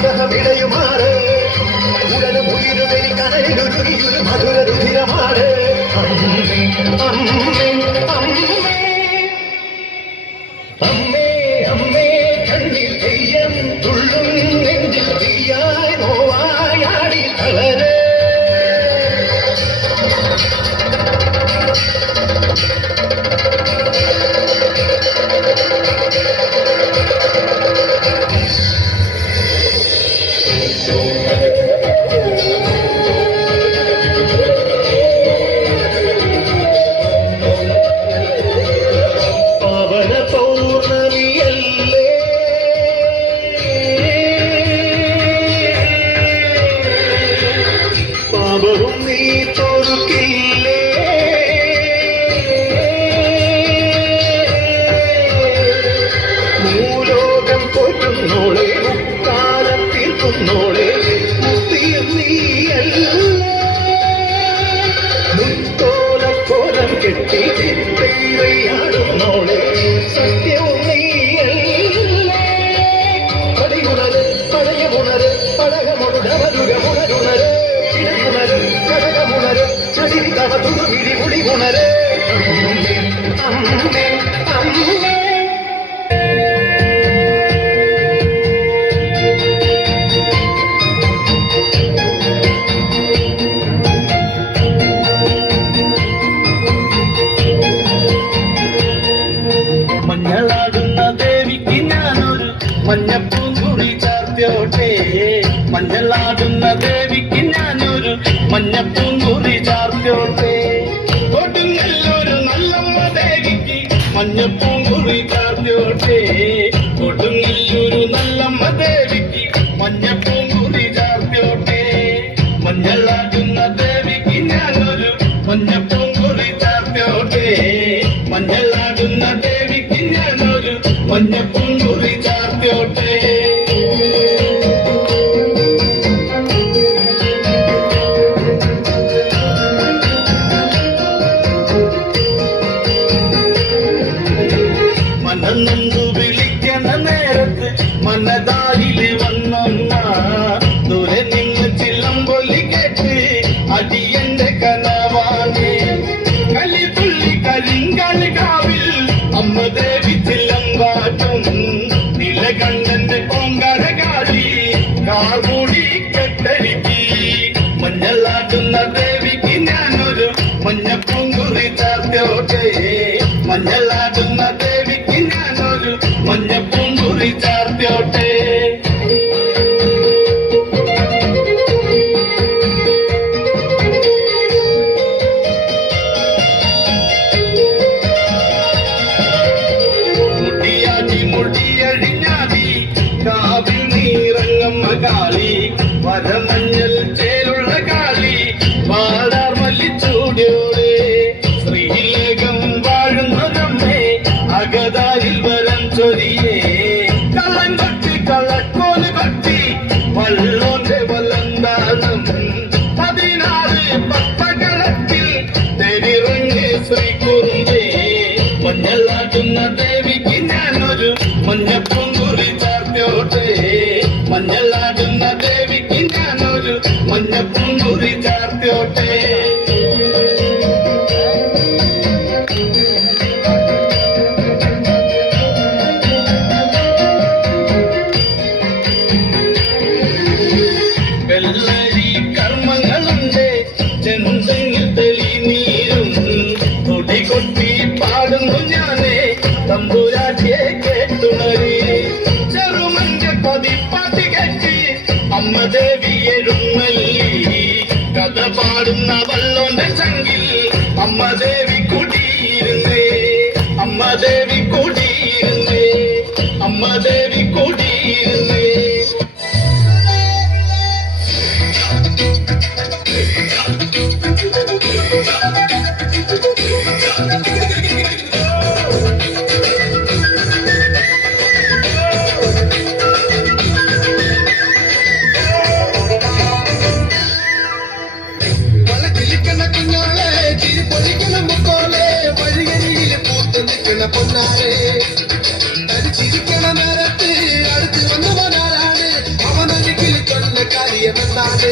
മതഹമിടയുമാറ് ഉടലും ഉയരുതെരി കനലിലൊരുകിയൊരു മധുര രുധിരമാണ് അമ്മേ അമ്മേ അമ്മേ അമ്മേ അമ്മേ കണ്ണിൽ തെയ്യം തുള്ളും നെഞ്ചിൽ തീയായി നോവായാടി തളര് കെട്ടി ചിത്തയാടുന്നോളെ സത്യവും നീയല്ലേ പടിയുണര് പഴയമുണര് പടകമുണരുണരുണര് ചിടയുണര് കടകമുണര് ചടിരി തവ തുടുവിടി മുടി ഉണര് അമ്മേ അമ്മേ മഞ്ഞളാടുന്ന ദേവിക്ക് ഞാനൊരു മഞ്ഞപ്പൂങ്കുറി ചാർത്തോട്ടെ മഞ്ഞളാടുന്ന ദേവിക്ക് ഞാനൊരു മഞ്ഞപ്പൂങ്കുറി ചാർത്തോട്ടെ കൊടുങ്ങല്ലൊരു നല്ലമ്മ ദേവിക്ക് മഞ്ഞപ്പൂങ്കുറി ചാർത്തോട്ടെ കൊടുങ്ങല്ലൊരു നല്ലമ്മ ദേവിക്ക് മഞ്ഞപ്പൂങ്കുറി ചാർത്തോട്ടെ മഞ്ഞളാടുന്ന ദേവിക്ക് ഞാനൊരു മഞ്ഞപ്പൂങ്കുറി ചാർത്തോട്ടെ മഞ്ഞളാടുന്ന ദേവിക്ക് ഞാനൊരു മഞ്ഞപ്പൂങ്കുറി ചാർത്തോട്ടെ മനന്നൊന്നു വിളിക്കണ നേരത്ത് മനതാരില് വന്നമ്മ ദൂരെ നിന്ന് ചിലമ്പൊലി കേട്ട് അടിയന്റെ കനവാണ് കലിതുള്ളി കരിങ്കാല് കാവിൽ അമ്മ ദേവി ചിലമ്പാട്ടും നിലകണ്ഠന്റെ ഓങ്കാരകാളി കാർമൂടി കെട്ടരിക്കി മഞ്ഞളാടുന്ന ദേവിക്ക് ഞാനൊരു മഞ്ഞപ്പൂങ്കുറി ചാർത്തോട്ടെ മഞ്ഞളാടുന്ന ദേവിക്ക് ഞാനൊരു മഞ്ഞപ്പൂങ്കുറി ചാർത്തോട്ടെ മുടിയഴിഞ്ഞാടി കാവിൽ നീറങ്ങമ്മ കാളി വരമഞ്ഞൽ ചേലുള്ള കാളി വാടാർ മല്ലിച്ചൂടിയോടെ ശ്രീലേഖം വാഴുന്നതമ്മേ അകതാരിൽ വരം ചൊരിയേ കള്ളം കൊട്ടി കള്ളക്കോല് കൊട്ടി വള്ളോന്റെ വലന്താനം 16 പത്തകളത്തിൽ തെരിറങ്ങി ശ്രീകുറുമ്പേ മഞ്ഞളാടുന്ന ദേവിക്ക് ഞാനൊരു മഞ്ഞപ്പൂങ്കുറി ചാർത്തോട്ടെ മഞ്ഞളാടുന്ന ദേവിക്ക് ഞാനൊരു മഞ്ഞപ്പൂങ്കുറി ചാർത്തോട്ടെ വെള്ളരി കർമ്മങ്ങളുണ്ട് ചെന്തെങ്ങിൽ തെളി നീരും തൊടി കൊട്ടി പാടുന്നു ഞാനേ തമ്പുരാട്ടിയെ കേട്ടുണരി ചെറുമന്റെ പതിപ്പാട്ടി കെട്ടി അമ്മ ദേവി എഴുന്നള്ളി കഥ പാടുന്ന വള്ളോന്റെ ചങ്കിൽ അമ്മ ദേവി കുടിയിരുന്നേ അമ്മ ദേവി കുടിയിരുന്നേ അമ്മ ദേവി കുടിയിരുന്നേ പൊന്നാരെ ചിരിക്കണ നേരത്ത് അടുത്ത് വന്നവനാരാണ് അവനൊരു കാര്യമെന്നാണ്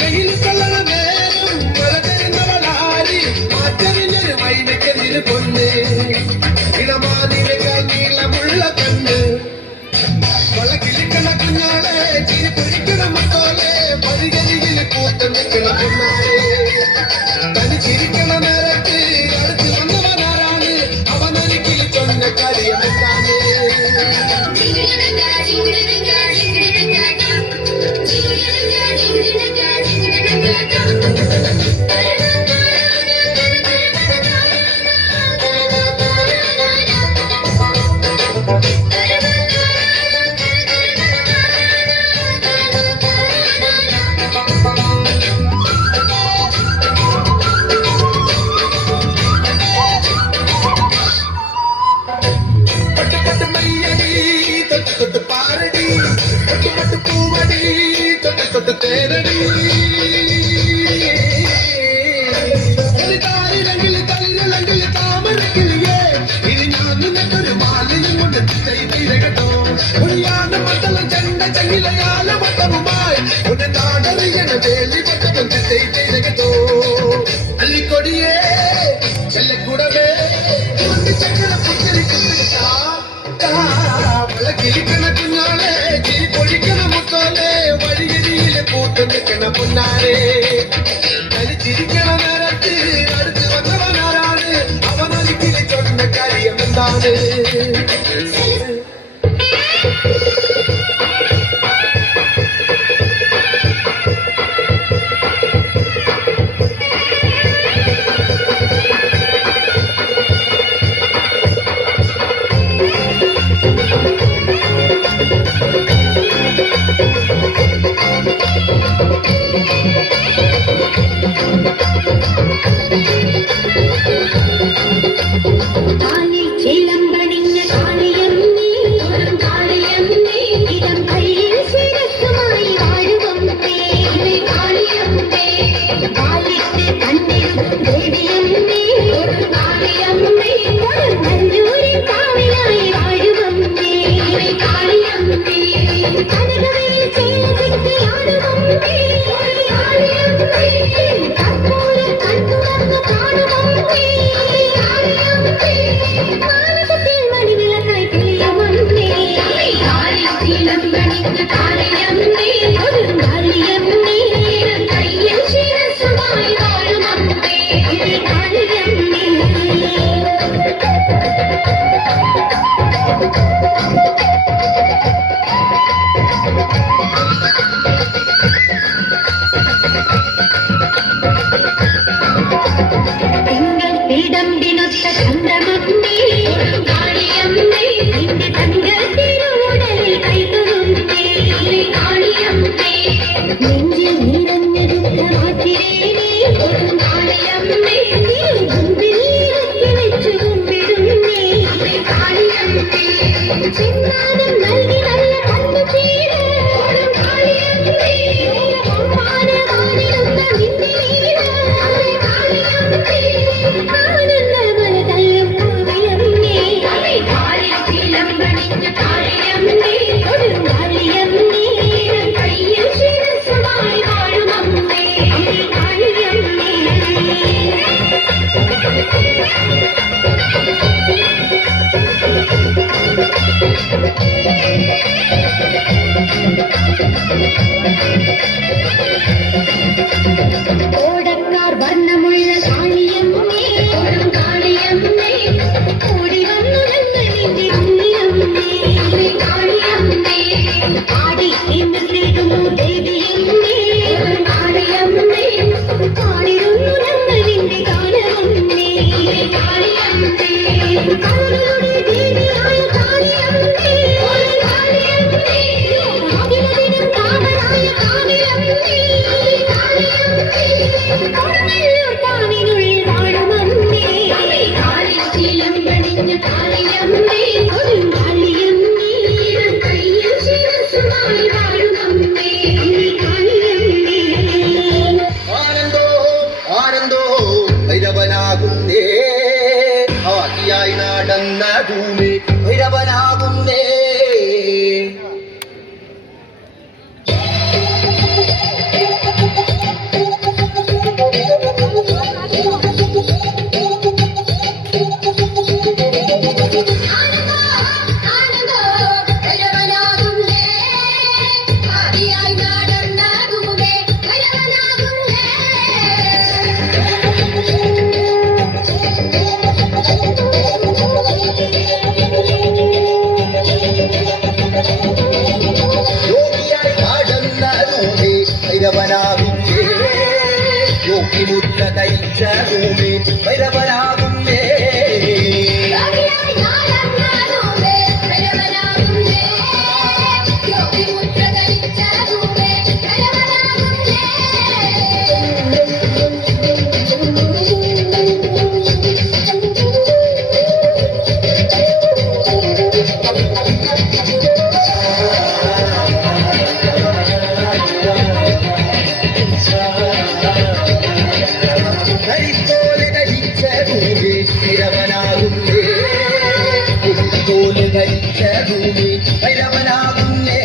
വെയിൽ കൊള്ളണ നേരം മഴ തരുന്നവളാരി മാറ്ററിഞ്ഞൊരു മൈനക്കെന്തിന് പൊന്ന് ഇടമാതിനേക്കാൾ നീളമുള്ള കണ്ണ് വളക്കിലിക്കണ കുഞ്ഞാളെ ചിരി പൊരിക്കണ മക്കളെ പതികരികിൽ കൂട്ടം നിൽക്കണ പൊന്നാളെ തനി ചിരിക്കണ നേരത്ത് അടുത്ത് വന്നവനാരാണ് അവനൊരിക്കൽ ചൊന്ന കാര്യമെന്നാണ് തൊട്ട് പാരടി തൊട്ട് പൂവടി തൊട്ട് തേരടി തളിരളങ്കിൽ താമരക്കിളിയേ ഇനി ഞാൻ നിനക്കൊരു മാലിന്യം കൊണ്ട് ചെയ്തിരകട്ടോ ഉയ്യാന മണ്ഡലം ചെണ്ട ചങ്ങിലയാല മട്ടവുമായി ഉന്നെ നാടറിയണ വേലി മട്ടം ചെയ്തിരകട്ടോ അല്ലിക്കൊടിയേ ചെല്ലക്കൂടവേ ചക്കര പുത്തിരിക്കുന്ന കിളിക്കണ കുഞ്ഞാളെ ചിരി പൊഴിക്കണ മുത്തോലെ വഴിയരിയിലെ പൂത്ത് നിൽക്കണ പൊന്നാരെ ചിരിക്കണ നേരത്ത് അടുത്ത് വന്നവനാരാണ് അവനൊരിക്കൽ ചൊന്ന കാര്യമെന്താണ് കാളിയമ്മേ യോഗിയായി നടന്നതുമേ ഭൈരവനാകുന്നേ യോഗിമുദ്ര ധരിച്ചതുമേ ഭൈരവനാകുന്നേ കരിത്തോല് ധരിച്ചതുമേ ഭൈരവനാകുന്നേ തോല് ധരിച്ചതുമേ ഭൈരവനാകുന്നേ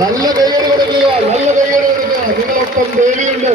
നല്ല കൈയ്യടി കൊടുക്കുക, നല്ല കൈയ്യടി കൊടുക്കുക. നിങ്ങളൊപ്പം ദേവിയുണ്ട്.